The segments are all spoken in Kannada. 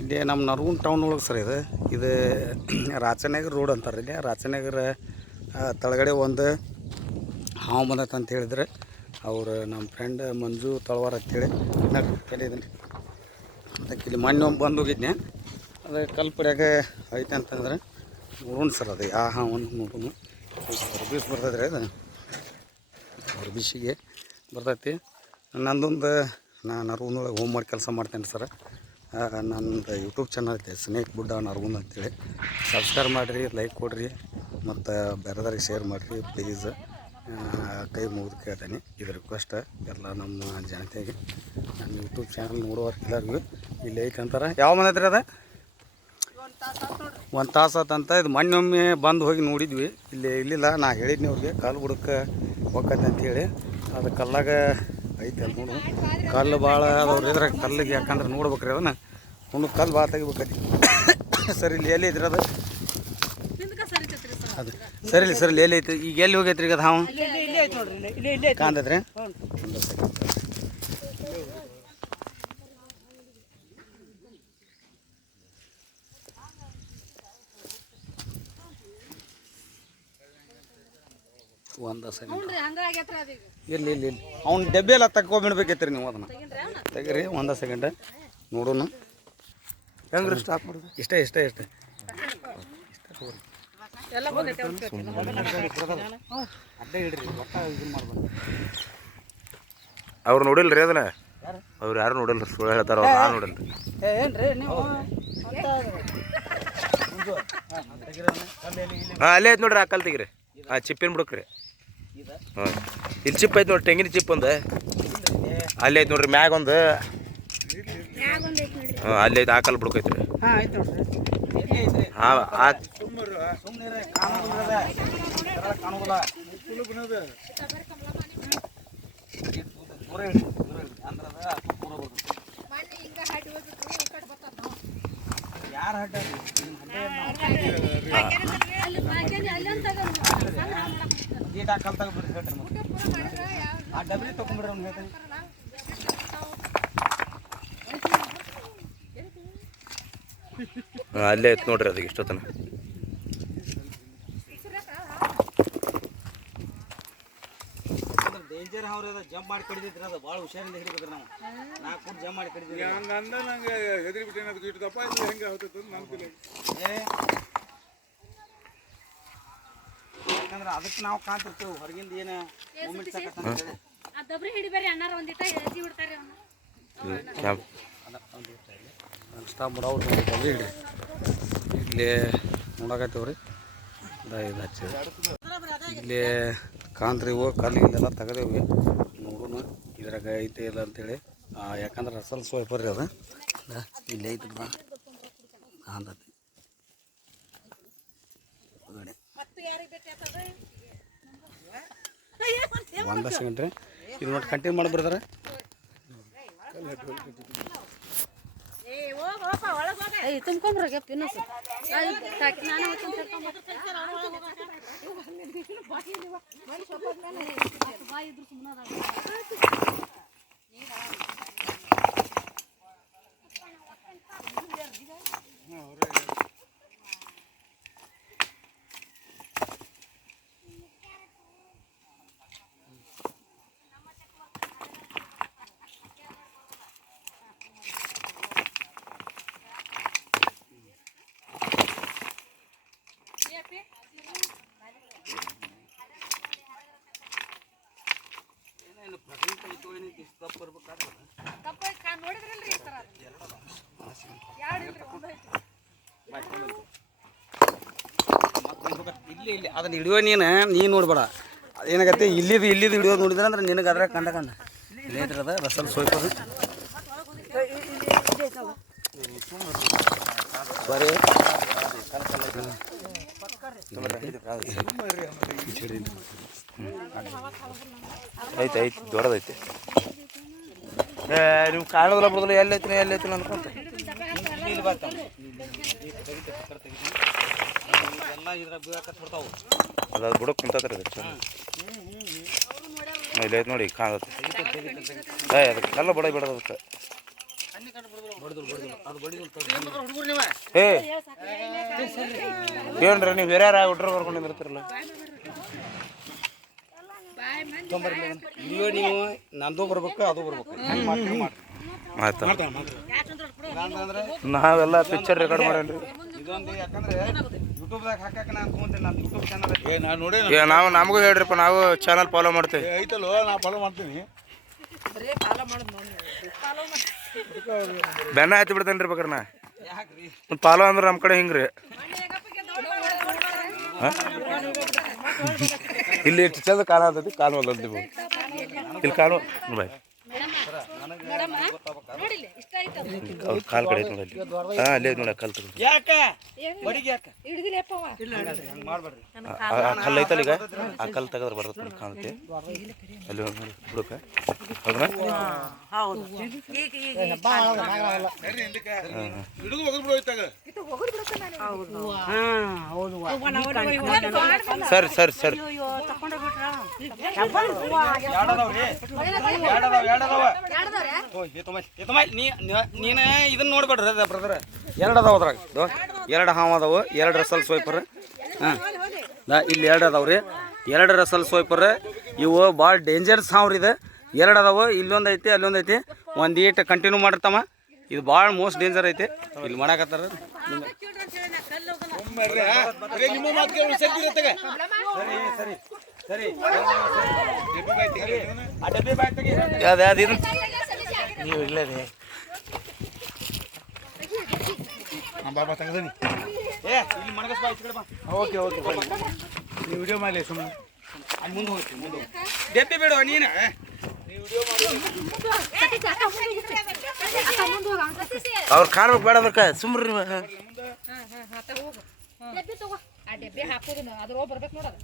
ಇಲ್ಲಿ ನಮ್ಮ ನರಗುಂದ ಟೌನ್ ಒಳಗೆ ಸರ್ ಇದು ರಾಚನಗರ ರೋಡ್ ಅಂತಾರೆ. ಇಲ್ಲಿ ರಾಚನಗರ ತಳಗಡೆ ಒಂದು ಹಾವು ಬಂದೈತೆ ಅಂತ ಹೇಳಿದ್ರೆ ಅವರು ನಮ್ಮ ಫ್ರೆಂಡ್ ಮಂಜು ತಳವಾರ ಅಂತೇಳಿ ಕಲಿಯಿದ್ದೀನಿ. ಅದಕ್ಕೆ ಇಲ್ಲಿ ಮೊನ್ನೆ ಬಂದು ಹೋಗಿದ್ನೆ. ಅದು ಕಲ್ಪಡ್ಯಾಗ ಐತೆ ಅಂತಂದ್ರೆ ನೋಡೋಣ ಸರ್. ಅದು ಒಂದು ನೋಡೋಣ. ಹೊರಬೀಸ್ ಬರ್ತೈತೆ ರೀ. ಅದು ಹೊರಬೀಸಿಗೆ ಬರ್ತೈತಿ. ನಂದೊಂದು ನಾನು ನರಗುಂದೊಳಗೆ ಹೋಮ್ ಮಾಡಿ ಕೆಲಸ ಮಾಡ್ತೇನೆ ಸರ್. ನನ್ನದು ಯೂಟ್ಯೂಬ್ ಚಾನಲ್ ಐತೆ ಸ್ನೇಕ್ ಬುಡ್ಡ ನರಗುಂದ ಅಂತೇಳಿ. ಸಬ್ಸ್ಕ್ರೈಬ್ ಮಾಡಿರಿ, ಲೈಕ್ ಕೊಡಿರಿ, ಮತ್ತು ಬೇರೆದವ್ರಿಗೆ ಶೇರ್ ಮಾಡಿರಿ ಪ್ಲೀಸ್. ಕೈ ಮುಗಿದು ಕೇಳ್ತೇನೆ. ಇದು ರಿಕ್ವೆಸ್ಟ್ ಎಲ್ಲ ನಮ್ಮ ಜನತೆಗೆ, ನಮ್ಮ ಯೂಟ್ಯೂಬ್ ಚಾನಲ್ ನೋಡುವವ್ರಿಗೆ ಎಲ್ಲರಿಗೂ. ಇಲ್ಲಿ ಐತೆ ಅಂತಾರೆ. ಯಾವ ಮನೆ ಐತ್ರಿ ಅದು? 1 ತಾಸು ಆತಂತ. ಇದು ಮೊನ್ನೊಮ್ಮೆ ಬಂದು ಹೋಗಿ ನೋಡಿದ್ವಿ. ಇಲ್ಲಿಲ್ಲ. ನಾ ಹೇಳಿದ್ನಿ ಅವ್ರಿಗೆ ಕಾಲು ಬುಡಕ್ಕೆ ಹೋಗತ್ತೆ ಅಂಥೇಳಿ. ಅದು ಕಲ್ಲಾಗ ಐತೆ ಅಂತ ನೋಡು. ಕಲ್ಲು ಭಾಳ ಅದಾವ್ರಿ ಇದ್ರಾಗ. ಕಲ್ಲಿಗೆ ಯಾಕಂದ್ರೆ ನೋಡ್ಬೇಕ್ರಿ ಅದನ್ನು. ಒಂದು ಕಲ್ಲು ಭಾಳ ತೆಗಿಬೇಕೈತಿ. ಸರ್ ಇಲ್ಲಿ ಎಲ್ಲಿ ಐತ್ರಿ ಅದು? ಅದು ಸರಿ ಇಲ್ಲಿ ಸರ್ ಇಲ್ಲಿ ಎಲ್ಲಿ ಐತಿ? ಈಗ ಎಲ್ಲಿ ಹೋಗೈತ್ರಿ ಈಗ ಅದು ಹಾವು? ಕಾಂತೈತ್ರಿ. ಒಂದು ಸೆಕೆಂಡ್ ಇಲ್ಲಿ ಇಲ್ಲಿ ಇಲ್ಲಿ ಅವ್ನು ಡಬ್ಬೆ ಎಲ್ಲ ತಗೊಂಡ್ಬಿಡ್ಬೇಕೈತ್ರಿ ನೀವು. ಅದನ್ನು ತೆಗೀರಿ. ಒಂದು ಸೆಕೆಂಡ್ ನೋಡೋಣ. ಹೆಂಗ್ರಿ ಸ್ಟಾಪ್ ಮಾಡೋದು? ಇಷ್ಟೇ ಅವ್ರು ನೋಡಿಲ್ರಿ ಅದನ್ನ. ಅವ್ರು ಯಾರು ನೋಡಿಲ್ಲ, ಸುಳ್ಳು ಹೇಳ್ತಾರ. ಅವ್ರು ಯಾರು ನೋಡಿಲ್ರಿ. ಹಾಂ ಅಲ್ಲೇ ಐತೆ ನೋಡ್ರಿ. ಆ ಕಲ್ ತೆಗಿರಿ. ಹಾಂ ಚಿಪ್ಪಿನ ಬಿಡಕ್ರಿ. ಹಾಂ ಇಲ್ಲಿ ಚಿಪ್ ಐತೆ ನೋಡ್ರಿ. ತೆಂಗಿನ ಚಿಪ್ ಒಂದು ಅಲ್ಲಿ ಐತೆ ನೋಡ್ರಿ. ಮ್ಯಾಗ ಒಂದು ಹಾಂ ಅಲ್ಲಿ ಐತೆ. ಆ ಕಲ್ ಬಿಡಕೈತ್ರಿ. ಹಾಂ ಅಲ್ಲೇ ಐತೆ ನೋಡ್ರಿ. ಅದಕ್ಕೆ ಇಷ್ಟೊತ್ತನ ಡೇಂಜರ್ ಅವ್ರಿ. ಅದು ಜಂಪ್ ಮಾಡಿ ಕಡಿದಿದ್ರಿ. ಅದು ಭಾಳ ಹುಷಾರಿಂದ ಹಿಡಿಬೇಕ್ರಿ. ನಾವು 4 ಫುಟ್ ಜಂಪ್ ಮಾಡಿ ಕಡಿದ್ರಿ. ನಂಗೆ ಹೆದರಿ ಬಿಟ್ಟೇನೆ. ಅದಕ್ಕೆ ಇಟ್ಟು ದಪ್ಪ ಇದು ಹೆಂಗೆ ಆಗ್ತೈತೆ ಅಂತ ನಂಬಿಲ್ಲ. ಯಾಕಂದ್ರೆ ಅದಕ್ಕೆ ನಾವು ಕಾಣ್ತಿರ್ತೇವೆ ಹೊರಗಿಂದ ಏನು ಮೂಮೆಂಟ್ ಸ್ಟಾಪ್ ಮಾಡೋರು ಡಬ್ರಿ ಹಿಡ್ರಿ. ಇಲ್ಲಿ ನೋಡಕತ್ತೇವ್ರಿ. ಇದು ಹಚ್ಚಿದೆ. ಇಲ್ಲಿ ಕಾಂತ್ರಿ ಇವು ಕಲ್ಲು ಇಲ್ಲೆಲ್ಲ ತೆಗೆದೇವಿ. ನೋಡೋಣ ಇದ್ರಾಗ ಐತೆ ಇಲ್ಲ ಅಂತೇಳಿ. ಯಾಕಂದ್ರೆ ರಸಲ್ ಸ್ವೈಪರ್ ರೀ ಅದು. ಇಲ್ಲಿ ಐತೆ ಬಾ ಕಾಂತತಿ. ಒಂದು ಸೆಕೆಂಡ್ ರೀ. ಇದು ನೋಡಿ ಕಂಟಿನ್ಯೂ ಮಾಡಿ ಬರ್ತಾರೆ. ತುಂಬ್ಕೊಂಡ್ರೆ ಇಲ್ಲಿ ಇಲ್ಲಿ ಅದನ್ನ ಹಿಡಿಯೋ ನೀನು ನೋಡ್ಬೇಡ. ಅದೇನಾಗತ್ತೆ ಇಲ್ಲಿದು ಹಿಡಿಯೋದು ನೋಡಿದ್ರೆ ಅಂದ್ರೆ ನಿನಗೆ ಅದ್ರಾಗ ಕಂಡ ಇಲ್ಲೇ ಐತ್ರಿ. ಅದ ರಸಲ್ ಸೋಯ್ಪದು ಬರೀ ಐತೆ ದೊಡ್ಡದೈತೆ. ನೀವು ಕಾಣೋದಿಲ್ಲ ಬಿಡೋದಿಲ್ಲ. ಎಲ್ಲೈತಿ ಅನ್ಕೊಂತ ಅದು ಬುಡಕ್ಕೆ ಕುಂತತ್ರಿ. ಇಲ್ಲಿ ಐತೆ ನೋಡಿ ಕಾಣತ್ತೆ. ಅದಕ್ಕೆ ಎಲ್ಲ ಬಿಡೋದು ಅದಕ್ಕೆ. ಏ ಏನ್ರಿ ನೀವು ಹಿರಿಯರ ಹುಡ್ರು ಬರ್ಕೊಂಡು ನಿಂದಿರ್ತಿರಲ್ಲ ನೀವು ನಂದು ಬರ್ಬೇಕು ಅದು ಬರ್ಬೇಕು ಆಯ್ತು ನಾವೆಲ್ಲ ಪಿಕ್ಚರ್ ರೆಕಾರ್ಡ್ ಮಾಡೇನ್ರಿ ಇದೊಂದು ಯಾಕಂದ್ರೆ ಯೂಟ್ಯೂಬ್ದಾಗ ಹಾಕಕ್ಕೆ ನಾನು ತೊಗೊಂತೀನಿ ನಂದು ಯೂಟ್ಯೂಬ್ ಚಾನಲ್ ನಾನು ನೋಡಿ ಈಗ ನಾವು ನಮಗೂ ಹೇಳ್ರಿಪ್ಪ ನಾವು ಚಾನಲ್ ಫಾಲೋ ಮಾಡ್ತೇವೆ ಐತಲ್ಲೋ ನಾ ಫಾಲೋ ಮಾಡ್ತೀನಿ ಬೆನ್ನ ಹತ್ತಿ ಬಿಡ್ತೇನೆ ರೀ ಬೇಕಾರೆ ನಾ ಯಾಕ್ರಿ ಫಾಲೋ ಅಂದ್ರೆ ನಮ್ಮ ಕಡೆ ಹಿಂಗ್ರಿ ಇಲ್ಲಿ ಇಷ್ಟು ಚಂದ ಕಾಲ ಆಗ್ತೈತಿ ಕಾಲು ಹೊಲ್ದಂತೀವಿ ಇಲ್ಲಿ ಕಾಲು ಬಾಯ್ ಅವ್ರ ಕಾಲು ಕಡೆ ಐತೆ ನೋಡಿ ಹಾಂ ಅಲ್ಲೇ ಐತೆ ನೋಡಿ ಕಲ್ಲು ತಗೊಂಡು ಯಾಕ ಬಡಿಗೆ ಯಾಕ ಮಾಡ್ಬೇಡ್ರಿ ಆ ಕಲ್ಲು ಐತಲ್ಲ ಈಗ ಆ ಕಲ್ಲು ತೆಗೆದ್ರೆ ಬರ್ತದೆ ನೋಡಿ ಕಾಣುತ್ತೆ ಅಲ್ಲಿ ನೋಡಿ ಹುಡುಕ ಹಿಡಿದು ಹೋಗ್ಬಿಡು ಹೋಯ್ತಾಗ ಸರಿ ಸರಿ ಸರಿ ನೀನು ಇದನ್ನ ನೋಡ್ಬೇಡ್ರಿ ಬ್ರದರ್ ಎರಡು ಅದಾವ ಅದ್ರಾಗ ಎರಡು ಹಾವು ಅದಾವು ಎರಡು ರಸಲ್ ಸ್ವೈಪರ್ ಹಾಂ ಇಲ್ಲಿ ಎರಡು ಅದಾವ್ರಿ ಎರಡು ರಸಲ್ ಸ್ವೈಪರ್ ಇವು ಭಾಳ ಡೇಂಜರ್ಸ್ ಹಾವ್ರಿ ಇದು ಎರಡು ಅದಾವು ಇಲ್ಲೊಂದು ಐತಿ ಅಲ್ಲೊಂದು ಐತಿ ಒಂದು ಈಟ್ ಕಂಟಿನ್ಯೂ ಮಾಡಿರ್ತಮ್ಮ ಇದು ಭಾಳ ಮೋಸ್ಟ್ ಡೇಂಜರ್ ಐತಿ ಇಲ್ಲಿ ಮಾಡಾಕತ್ತಾರ ನಿಮ್ಮ ಮಾತು ಕೇಳಿ ಸರಿ ಸರಿ ಸರಿ ಆ ಡಬ್ಬಿ ಬಾಯ್ ತೆಗಿ ಯಾವ್ದು ಯಾವ್ದು ಇದು ನೀವು ಇಲ್ಲೇ ರೀ ಬಾಬಾ ತೆಗ್ದೀನಿ ಇಲ್ಲಿ ಮಣಗಸ್ ಬಾ ಈ ಕಡೆ ಬಾ ಓಕೆ ಓಕೆ ನೀವು ವಿಡಿಯೋ ಮಾಡಲಿ ಸುಮ್ಮನೆ ಅಲ್ಲಿ ಮುಂದೆ ಹೋಗ್ತೀನಿ ಮುಂದೆ ಡಬ್ಬಿ ಬಿಡು ನೀನು ಅವ್ರು ಕಾಣ್ಬೇಕು ಬೇಡ ಅದಕ್ಕೆ ಸುಮ್ರಿ ಡಬ್ಬಿ ಹಾಕೋದು ಅದ್ರ ಬರ್ಬೇಕು ನೋಡೋದು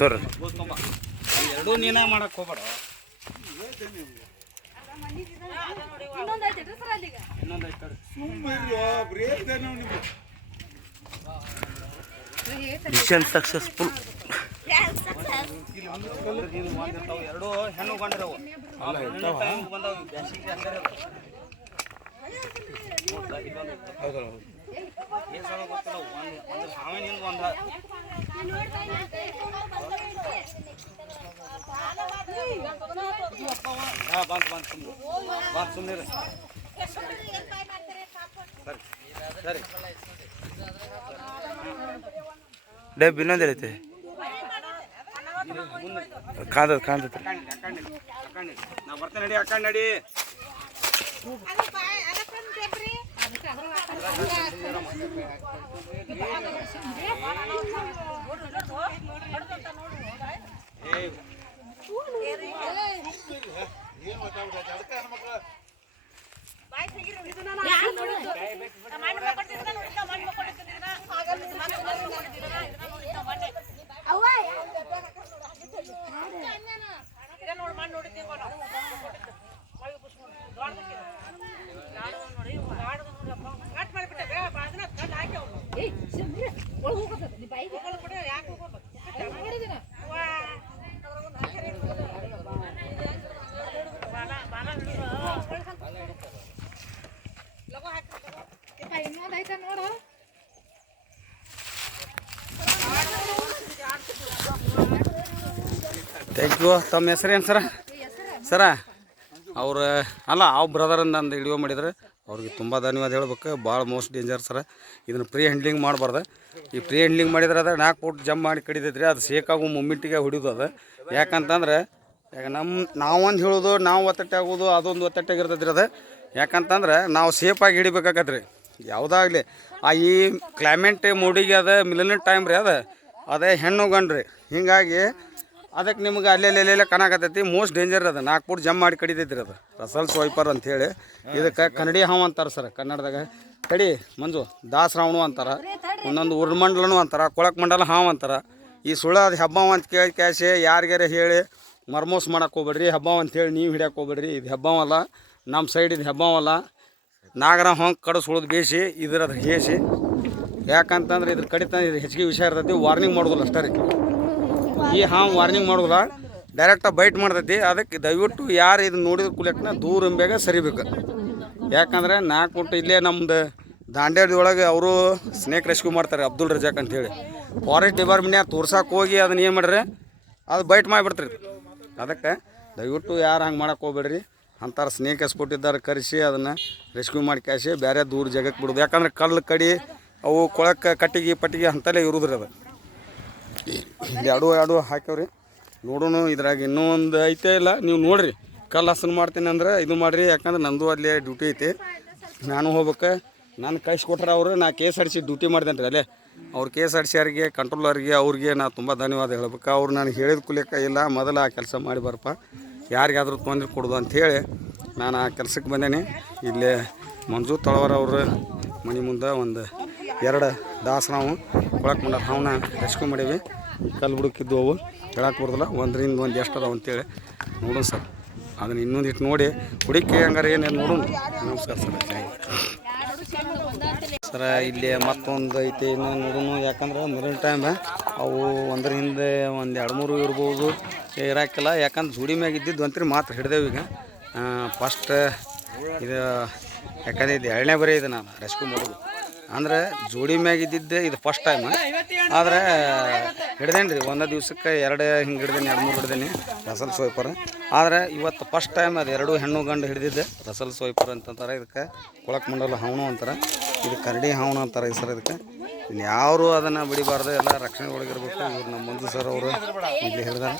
ತೋರಿ ಎರಡೂ ನೀನ ಮಾಡಕ್ ಹೋಗ್ಬೇಡ ಇನ್ನೊಂದು ಐತೆ ಮಿಷನ್ ಸಕ್ಸಸ್ಫುಲ್ ಎರಡು ಹೆಣ್ಣು ಕೊಂಡಿರವು ಬಂದವು ಬ್ಯಾಸಿಗೆ ಹಂಗಾರೆ ಗೊತ್ತಿಲ್ಲ ಒಂದು ಹಾವಿನಿಂದ ಒಂದು ಬಂತು ಸುಮ್ಮನೆ ಸರಿ ಡಬ್ಬಿ ಇನ್ನೊಂದು ಐತೆ ಕಾಂತೈತೆ ನಾ ಬರ್ತೇನೆ ನಡಿ ಅಕ್ಕ ನಡಿ ಥ್ಯಾಂಕ್ ಯು. ತಮ್ಮ ಹೆಸರೇನು ಸರ ಅವ್ರು ಅಲ್ಲ ಅವ್ ಬ್ರದರಿಂದ ಅಂದು ವಿಡಿಯೋ ಮಾಡಿದ್ರೆ ಅವ್ರಿಗೆ ತುಂಬ ಧನ್ಯವಾದ ಹೇಳ್ಬೇಕು. ಭಾಳ ಮೋಸ್ಟ್ ಡೇಂಜರ್ ಸರ. ಇದನ್ನು ಪ್ರೀ ಹ್ಯಾಂಡ್ಲಿಂಗ್ ಮಾಡಬಾರ್ದು. ಈ ಪ್ರೀ ಹ್ಯಾಂಡ್ಲಿಂಗ್ ಮಾಡಿದ್ರೆ ಅದು 4 ಫುಟ್ ಜಂಪ್ ಮಾಡಿ ಕಡಿತೈತ್ರಿ. ಅದು ಸೇಕಾಗು ಮೂಮೆಂಟಿಗೆ ಹೊಡಿಯೋದು ಅದು. ಯಾಕಂತಂದ್ರೆ ಯಾಕೆ ನಾವೊಂದು ಹೇಳೋದು ನಾವು ಒತ್ತಟ್ಟೆ ಆಗೋದು ಅದೊಂದು ಒತ್ತಟ್ಟೆ ಇರ್ತೈತ್ರಿ ಅದು. ಯಾಕಂತಂದ್ರೆ ನಾವು ಸೇಫಾಗಿ ಹಿಡಿಬೇಕಾಗತ್ತೆ ರೀ ಯಾವುದಾಗಲಿ. ಈ ಕ್ಲೈಮೇಟ್ ಮೂಡಿಗೆ ಅದು ಮಿಲನ ಟೈಮ್ ರೀ ಅದೇ ಹೆಣ್ಣು ಗಂಡು ರೀ. ಹೀಗಾಗಿ ಅದಕ್ಕೆ ನಿಮ್ಗೆ ಅಲ್ಲೆಲ್ಲೆಲ್ಲೆಲ್ಲ ಕಾಣಕತ್ತೈತಿ. ಮೋಸ್ಟ್ ಡೇಂಜರ್ ಅದು. 4 ಫುಟ್ ಜಂಪ್ ಮಾಡಿ ಕಡಿತೈತಿ ರೀ ಅದು. ರಸಲ್ ಸ್ವೈಪರ್ ಅಂಥೇಳಿ. ಇದಕ್ಕೆ ಕನ್ನಡಿ ಹಾವು ಅಂತಾರೆ ಸರ್ ಕನ್ನಡದಾಗ. ಕಡಿ ಮಂಜು ದಾಸರಾವಣು ಅಂತಾರೆ, ಒಂದೊಂದು ಉರ್ಮಂಡಲನು ಅಂತಾರೆ, ಕೊಳಕ್ ಮಂಡಲ ಹಾವು ಅಂತಾರೆ. ಈ ಸುಳ್ಳು ಅದು ಹಬ್ಬ ಅಂತ ಕೇಳಿ ಕ್ಯಾಶೆ ಯಾರಿಗಾರ ಹೇಳಿ ಮರ್ಮೋಸ್ ಮಾಡಕ್ಕೆ ಹೋಗ್ಬೇಡ್ರಿ. ಹಬ್ಬ ಅಂತೇಳಿ ನೀವು ಹಿಡಿಯಕ್ಕೆ ಹೋಗ್ಬೇಡ್ರಿ. ಇದು ಹಬ್ಬವಲ್ಲ, ನಮ್ಮ ಸೈಡ್ ಇದು ಹಬ್ಬವಲ್ಲ. ನಾಗರ ಹೊಂಗೆ ಕಡಿಸ್ ಉಳಿದು ಬೇಯಿಸಿ ಇದ್ರದ್ದು ಹೇಸಿ. ಯಾಕಂತಂದ್ರೆ ಇದ್ರ ಕಡಿತ ಇದು ಹೆಚ್ಚಿಗೆ ವಿಷಯ ಇರ್ತೈತಿ. ವಾರ್ನಿಂಗ್ ಮಾಡೋದಿಲ್ಲ ಅಷ್ಟೇ ರೀ. ಈ ಹಾವು ವಾರ್ನಿಂಗ್ ಮಾಡೋದಿಲ್ಲ, ಡೈರೆಕ್ಟಾಗಿ ಬೈಟ್ ಮಾಡ್ತೈತಿ. ಅದಕ್ಕೆ ದಯವಿಟ್ಟು ಯಾರು ಇದು ನೋಡಿದ ಕುಲಕ್ಕನ ದೂರ ಎಂಬಾಗ ಸರಿಬೇಕು. ಯಾಕಂದ್ರೆ 4 ಫುಟ್ ಇಲ್ಲೇ ನಮ್ದು ದಾಂಡೇಲಿ ಒಳಗೆ ಅವರು ಸ್ನೇಕ್ ರೆಸ್ಕ್ಯೂ ಮಾಡ್ತಾರೆ, ಅಬ್ದುಲ್ ರಜಾಕ್ ಅಂತೇಳಿ. ಫಾರೆಸ್ಟ್ ಡಿಪಾರ್ಟ್ಮೆಂಟ್ನಾಗ ತೋರ್ಸಕ್ಕೆ ಹೋಗಿ ಅದನ್ನ ಏನು ಮಾಡ್ರಿ, ಅದು ಬೈಟ್ ಮಾಡಿಬಿಡ್ತೀರಿ. ಅದಕ್ಕೆ ದಯವಿಟ್ಟು ಯಾರು ಹಂಗೆ ಮಾಡಕ್ಕೆ ಹೋಗ್ಬೇಡ್ರಿ. ಅಂತಾರೆ ಸ್ನೇಕ್ ಎಸ್ಪೋರ್ಟ್ ಇದ್ದಾರೆ ಕರೆಸಿ ಅದನ್ನು ರೆಸ್ಕ್ಯೂ ಮಾಡಿ ಕ್ಯಾಶಿ ಬೇರೆ ದೂರ ಜಾಗಕ್ಕೆ ಬಿಡೋದು. ಯಾಕಂದ್ರೆ ಕಲ್ಲು ಕಡಿ ಅವು ಕೊಳಕ್ಕೆ ಕಟ್ಟಿಗೆ ಪಟ್ಟಿಗೆ ಅಂತಲೇ ಇರೋದ್ರಿ. ಅದು ಎರಡು ಹಾಕ್ಯವ್ರಿ. ನೋಡೋಣ ಇದ್ರಾಗ ಇನ್ನೂ ಒಂದು ಐತೆ ಇಲ್ಲ, ನೀವು ನೋಡಿರಿ. ಕಲ್ಲು ಹಸನು ಮಾಡ್ತೀನಿ ಅಂದ್ರೆ ಇದು ಮಾಡಿರಿ. ಯಾಕಂದ್ರೆ ನಂದು ಅಲ್ಲೇ ಡ್ಯೂಟಿ ಐತಿ, ನಾನು ಹೋಗ್ಬೇಕು. ನಾನು ಕಳಿಸ್ಕೊಟ್ರೆ ಅವರು, ನಾ KSRTC ಡ್ಯೂಟಿ ಮಾಡಿದ್ದೇನೆ ರೀ ಅಲ್ಲೇ. ಅವ್ರು KSRTC ಅವ್ರಿಗೆ, ಕಂಟ್ರೋಲರ್ಗೆ, ಅವ್ರಿಗೆ ನಾ ತುಂಬ ಧನ್ಯವಾದ ಹೇಳ್ಬೇಕು. ಅವ್ರು ನಾನು ಹೇಳಿದ ಕುಲಿಕ ಇಲ್ಲ, ಮೊದಲು ಆ ಕೆಲಸ ಮಾಡಿ ಬರಪ್ಪ, ಯಾರಿಗಾದ್ರೂ ತೊಂದರೆ ಕೊಡೋದು ಅಂಥೇಳಿ ನಾನು ಆ ಕೆಲಸಕ್ಕೆ ಬಂದೇನೆ. ಇಲ್ಲೇ ಮಂಜು ತಳವಾರ ಅವ್ರ ಮನೆ ಮುಂದೆ ಒಂದು 2 ದಾಸ ನಾವು ಕೊಳಕ್ಕೆ ಮುಂದೆ ಅವನ್ನ ರೆಸ್ಕ್ಯೂ ಮಾಡೀವಿ. ಕಲ್ಲು ಬುಡಕ್ಕಿದ್ದು ಅವು ಹೇಳಕ್ಕೆ ಬರೋದಿಲ್ಲ, ಒಂದರಿಂದ ಒಂದು ಎಷ್ಟು ಅದಾವ ಅಂತೇಳಿ ನೋಡೋಣ ಸರ್. ಅದನ್ನು ಇನ್ನೊಂದು ಇಟ್ಟು ನೋಡಿ ಹುಡುಕಿ ಹಂಗಾರೆ ಏನೇನು ನೋಡೋಣ. ನಮಸ್ಕಾರ ಸರ್. ಸರ ಇಲ್ಲಿ ಮತ್ತೊಂದು ಐತೆ, ಇನ್ನೂ ನೋಡೋಣ. ಯಾಕಂದ್ರೆ ಮೊದಲ ಟೈಮ್ ಅವು ಒಂದ್ರ ಹಿಂದೆ ಒಂದು 2-3 ಇರ್ಬೋದು, ಇರಾಕಿಲ್ಲ. ಯಾಕಂದ್ರೆ ಜೋಡಿ ಮ್ಯಾಗ ಇದ್ದಿದ್ದು ಅಂತ್ರಿ ಮಾತ್ರ ಹಿಡ್ದೇವು. ಈಗ ಫಸ್ಟ್ ಇದು ಯಾಕಂದ್ರೆ ಇದು 2ನೇ ಬರೀ ಇದು ನಾನು ರೆಸ್ಕ್ಯೂ ಮಾಡೋದು. ಅಂದ್ರೆ ಜೋಡಿ ಮ್ಯಾಗ ಇದ್ದಿದ್ದೆ ಇದು ಫಸ್ಟ್ ಟೈಮ್. ಆದರೆ ಹಿಡ್ದೇನೆ ರೀ, ಒಂದೇ ದಿವ್ಸಕ್ಕೆ 2 ಹಿಂಗೆ ಹಿಡ್ದೇನೆ, 2-3 ಹಿಡ್ದೇನೆ ರಸಲ್ ಸ್ವೈಪರ್. ಆದರೆ ಇವತ್ತು ಫಸ್ಟ್ ಟೈಮ್ ಅದು 2 ಹೆಣ್ಣು ಗಂಡು ಹಿಡಿದಿದ್ದೆ ರಸಲ್ ಸ್ವೈಪರ್ ಅಂತಂತಾರೆ. ಇದಕ್ಕೆ ಕೊಳಕ್ ಮಂಡಲ ಹಾವನು ಅಂತಾರೆ, ಇದು ಕರಡಿ ಹಾವನು ಅಂತಾರೆ ಈ ಸರ್. ಇದಕ್ಕೆ ಯಾರು ಅದನ್ನು ಬಿಡಿಬಾರ್ದು, ಎಲ್ಲ ರಕ್ಷಣೆ ಒಳಗಿರ್ಬೇಕು. ಇವ್ರು ನಮ್ಮ ಮಂಜು ಸರ್ ಅವರು ಇಲ್ಲಿ ಹಿಡ್ದಾರೆ.